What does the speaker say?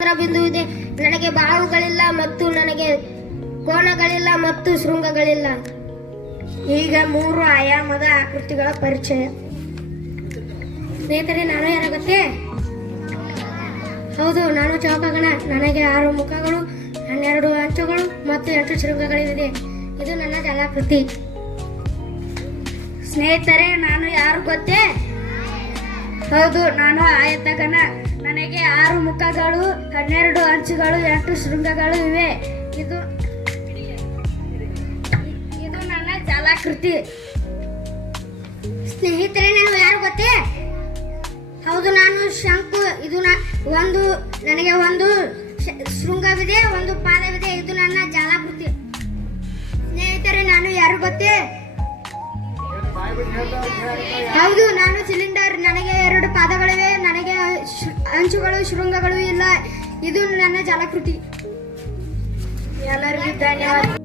ಬಿಂದು ಇದೆ. ನನಗೆ ಬಾಹುಗಳಿಲ್ಲ ಮತ್ತು ನನಗೆ ಕೋಣಗಳಿಲ್ಲ ಮತ್ತು ಶೃಂಗಗಳಿಲ್ಲ. ಈಗ 3 ಆಯಾಮದ ಆಕೃತಿಗಳ ಪರಿಚಯ. ಸ್ನೇಹಿತರೆ, ನಾನು ಯಾರಾಗುತ್ತೆ? ಹೌದು, ನಾನು ಚೌಕಗಣ. ನನಗೆ 6 ಮುಖಗಳು, 12 ಅಂಚುಗಳು ಮತ್ತು 8 ಶೃಂಗಗಳಿವೆ. ಇದು ನನ್ನ ಜಲಾಕೃತಿ. ಸ್ನೇಹಿತರೆ, ನಾನು ಯಾರು ಗೊತ್ತೇ? ಹೌದು, ನಾನು ಆಯತಗಣ. ನನಗೆ 6 ಮುಖಗಳು, 12 ಅಂಚುಗಳು, 8 ಶೃಂಗಗಳು ಇವೆ. ಇದು ನನ್ನ ಜಲಾಕೃತಿ. ಸ್ನೇಹಿತರೆ, ನಾನು ಯಾರು ಗೊತ್ತೇ? ಹೌದು, ನಾನು ಶಂಕು. ಇದು ನನಗೆ ಒಂದು ಶೃಂಗವಿದೆ, ಒಂದು ಪಾದವಿದೆ. ಇದು ನನ್ನ ಜಲಾಕೃತಿ. ಸ್ನೇಹಿತರೆ, ನಾನು ಯಾರು ಗೊತ್ತೇ? ಹೌದು, ನಾನು ಸಿಲಿಂಡರ್. ನನಗೆ 2 ಪಾದಗಳಿವೆ, ನನಗೆ ಅಂಚುಗಳು, ಶೃಂಗಗಳು ಇಲ್ಲ. ಇದು ನನ್ನ ಜಲಾಕೃತಿ. ಎಲ್ಲರಿಗೂ ಧನ್ಯವಾದ.